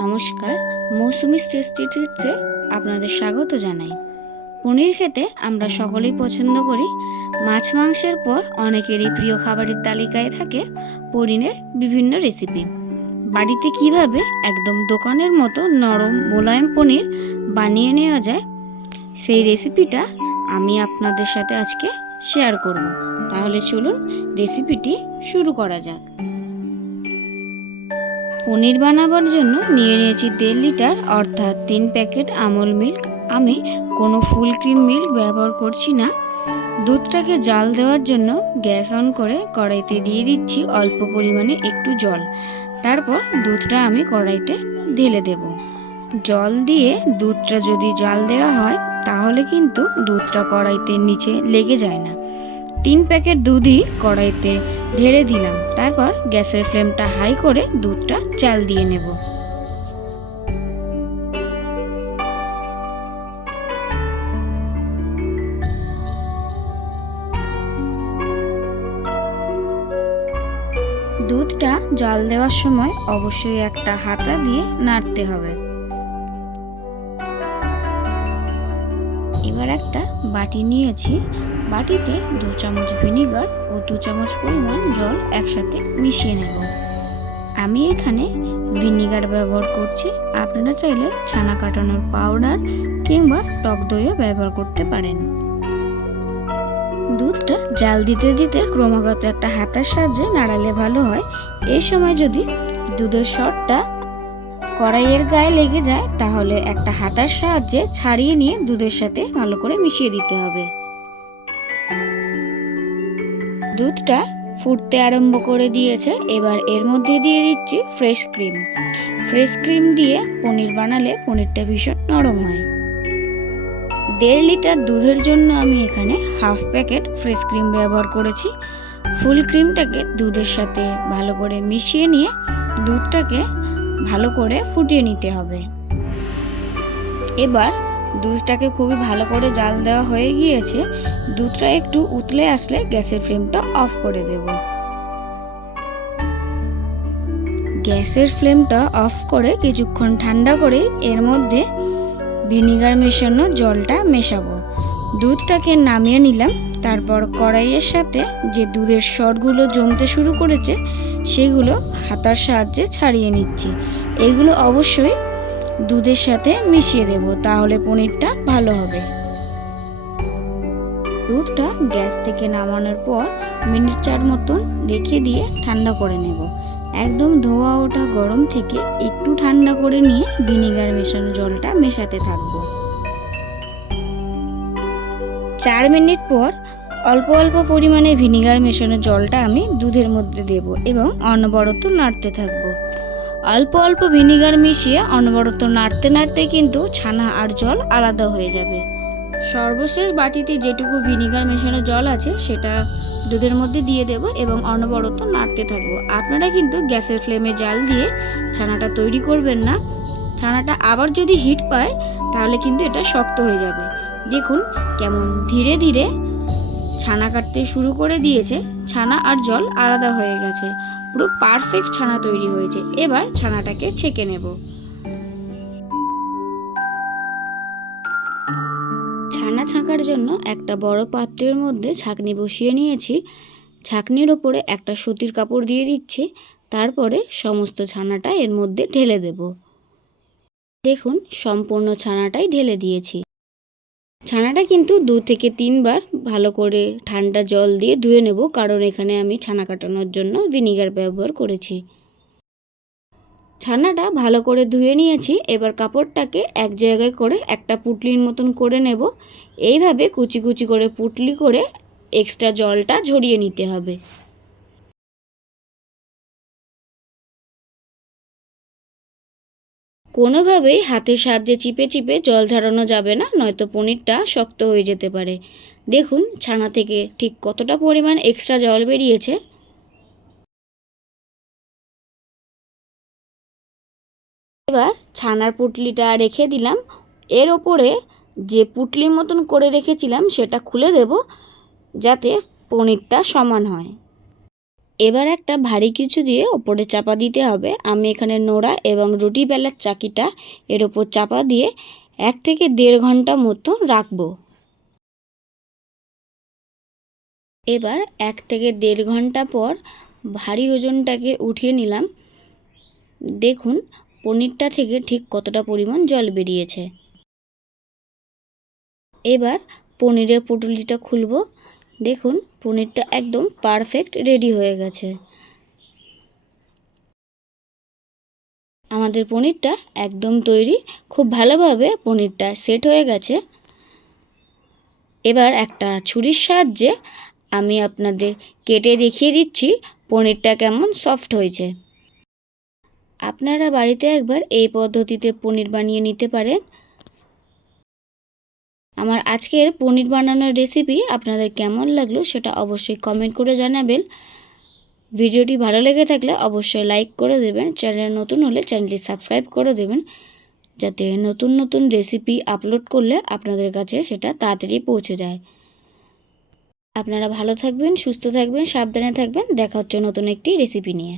নমস্কার, মৌসুমি টেস্টি ট্রিটসে আপনাদের স্বাগত জানাই। পনির খেতে আমরা সকলেই পছন্দ করি। মাছ মাংসের পর অনেকেরই প্রিয় খাবারের তালিকায় থাকে পনিরের বিভিন্ন রেসিপি। বাড়িতে কিভাবে একদম দোকানের মতো নরম মোলায়েম পনির বানিয়ে নেওয়া যায়, সেই রেসিপিটা আমি আপনাদের সাথে আজকে শেয়ার করব। তাহলে চলুন রেসিপিটি শুরু করা যাক। পনির বানাবার জন্য নিয়ে নিয়েছি 1.5 লিটার অর্থাৎ 3 প্যাকেট আমল মিল্ক। আমি কোনো ফুল ক্রিম মিল্ক ব্যবহার করছি না। দুধটাকে জাল দেওয়ার জন্য গ্যাস অন করে কড়াইতে দিয়ে দিচ্ছি অল্প পরিমাণে একটু জল। তারপর দুধটা আমি কড়াইতে ঢেলে দেব। জল দিয়ে দুধটা যদি জাল দেওয়া হয় তাহলে কিন্তু দুধটা কড়াইতে নিচে লেগে যায় না। 3 প্যাকেট দুধই কড়াইতে ঢেলে দিলাম। তারপর গ্যাসের ফ্লেমটা হাই করে দুধটা জাল দিয়ে নেব। দুধটা জাল দেওয়ার সময় অবশ্যই একটা হাতা দিয়ে নাড়তে হবে। এবার একটা বাটি নিয়েছি, বাটিতে 2 চামচ ভিনিগার ও 2 চামচ পরিমাণ জল একসাথে মিশিয়ে নেব। আমি এখানে ভিনিগার ব্যবহার করছি, আপনারা চাইলে ছানা কাটানোর পাউডার কিংবা টক দইও ব্যবহার করতে পারেন। দুধটা জাল দিতে দিতে ক্রমাগত একটা হাতার সাহায্যে নাড়ালে ভালো হয়। এই সময় যদি দুধের সরটা কড়াইয়ের গায়ে লেগে যায় তাহলে একটা হাতার সাহায্যে ছাড়িয়ে নিয়ে দুধের সাথে ভালো করে মিশিয়ে দিতে হবে। দুধটা ফুটতে আরম্ভ করে দিয়েছে। এবার এর মধ্যে দিয়ে দিচ্ছি ফ্রেশ ক্রিম। ফ্রেশ ক্রিম দিয়ে পনির বানালে পনিরটা ভীষণ নরম হয়। 1.5 লিটার দুধের জন্য আমি এখানে হাফ প্যাকেট ফ্রেশ ক্রিম ব্যবহার করেছি। ফুল ক্রিমটাকে দুধের সাথে ভালো করে মিশিয়ে নিয়ে দুধটাকে ভালো করে ফুটিয়ে নিতে হবে। এবার দুধটাকে খুবই ভালো করে জাল দেওয়া হয়ে গিয়েছে। দুধটা একটু উতলে আসলে গ্যাসের ফ্লেমটা অফ করে দেব। গ্যাসের ফ্লেমটা অফ করে কিছুক্ষণ ঠান্ডা করে এর মধ্যে ভিনিগার মেশানো জলটা মেশাবো। দুধটাকে নামিয়ে নিলাম। তারপর কড়াইয়ের সাথে যে দুধের সরগুলো জমতে শুরু করেছে সেগুলো হাতার সাহায্যে ছাড়িয়ে নিচ্ছি। এগুলো অবশ্যই দুধের সাথে মিশিয়ে দেব, তাহলে পনিরটা ভালো হবে। দুধটা গ্যাস থেকে নামানোর পর মিনিট 4 মতন রেখে দিয়ে ঠান্ডা করে নেব। একদম ধোয়া ওঠা গরম থেকে একটু ঠান্ডা করে নিয়ে ভিনিগার মেশানো জলটা মেশাতে থাকবো। 4 মিনিট পর অল্প অল্প পরিমাণে ভিনিগার মেশানো জলটা আমি দুধের মধ্যে দেব এবং অনবরত নাড়তে থাকবো। অল্প অল্প ভিনিগার মিশিয়ে অনবরত নাড়তে নাড়তে কিন্তু ছানা আর জল আলাদা হয়ে যাবে। সর্বশেষ বাটিতে যেটুকু ভিনিগার মেশানো জল আছে সেটা দুধের মধ্যে দিয়ে দেব এবং অনবরত নাড়তে থাকবো। আপনারা কিন্তু গ্যাসের ফ্লেমে জাল দিয়ে ছানাটা তৈরি করবেন না। ছানাটা আবার যদি হিট পায় তাহলে কিন্তু এটা শক্ত হয়ে যাবে। দেখুন কেমন ধীরে ধীরে ছানা কাটতে শুরু করে দিয়েছে। ছানা আর জল আলাদা হয়ে গেছে, পুরো পারফেক্ট ছানা তৈরি হয়েছে। এবার ছানাটাকে ছেঁকে নেব। ছানা ছাঁকার জন্য একটা বড় পাত্রের মধ্যে ছাঁকনি বসিয়ে নিয়েছি। ছাঁকনির ওপরে একটা সুতির কাপড় দিয়ে দিচ্ছি। তারপরে সমস্ত ছানাটা এর মধ্যে ঢেলে দেব। দেখুন সম্পূর্ণ ছানাটাই ঢেলে দিয়েছি। ছানাটা কিন্তু 2 থেকে 3 বার ভালো করে ঠান্ডা জল দিয়ে ধুয়ে নেব, কারণ এখানে আমি ছানা কাটানোর জন্য ভিনিগার ব্যবহার করেছি। ছানাটা ভালো করে ধুয়ে নিয়েছি। এবার কাপড়টাকে এক জায়গায় করে একটা পুটলির মতন করে নেব। এইভাবে কুচি কুচি করে পুটলি করে এক্সট্রা জলটা ঝরিয়ে নিতে হবে। কোনোভাবেই হাতের সাহায্যে চিপে চিপে জল ঝরানো যাবে না, নয়তো পনিরটা শক্ত হয়ে যেতে পারে। দেখুন ছানা থেকে ঠিক কতটা পরিমাণ এক্সট্রা জল বেরিয়েছে। এবার ছানার পুটলিটা রেখে দিলাম। এর ওপরে যে পুটলির মতন করে রেখেছিলাম সেটা খুলে দেব যাতে পনিরটা সমান হয়। এবার একটা ভারী কিছু দিয়ে ওপরে চাপা দিতে হবে। আমি এখানে নোড়া এবং রুটি বেলার চাকিটা এর ওপর চাপা দিয়ে 1 থেকে 1.5 ঘন্টা মতো রাখবো। এবার 1 থেকে 1.5 ঘন্টা পর ভারী ওজনটাকে উঠিয়ে নিলাম। দেখুন পনিরটা থেকে ঠিক কতটা পরিমাণ জল বেরিয়েছে। এবার পনিরের পুঁটুলিটা খুলব। দেখুন পনিরটা একদম পারফেক্ট রেডি হয়ে গেছে। আমাদের পনিরটা একদম তৈরি। খুব ভালোভাবে পনিরটা সেট হয়ে গেছে। এবার একটা ছুরির সাহায্যে আমি আপনাদের কেটে দেখিয়ে দিচ্ছি পনিরটা কেমন সফট হয়েছে। আপনারা বাড়িতে একবার এই পদ্ধতিতে পনির বানিয়ে নিতে পারেন। আমার আজকের পনির বানানোর রেসিপি আপনাদের কেমন লাগলো সেটা অবশ্যই কমেন্ট করে জানাবেন। ভিডিওটি ভালো লেগে থাকলে অবশ্যই লাইক করে দেবেন। চ্যানেল নতুন হলে চ্যানেলটি সাবস্ক্রাইব করে দেবেন, যাতে নতুন নতুন রেসিপি আপলোড করলে আপনাদের কাছে সেটা তাড়াতাড়ি পৌঁছে যায়। আপনারা ভালো থাকবেন, সুস্থ থাকবেন, সাবধানে থাকবেন। দেখা হচ্ছে নতুন একটি রেসিপি নিয়ে।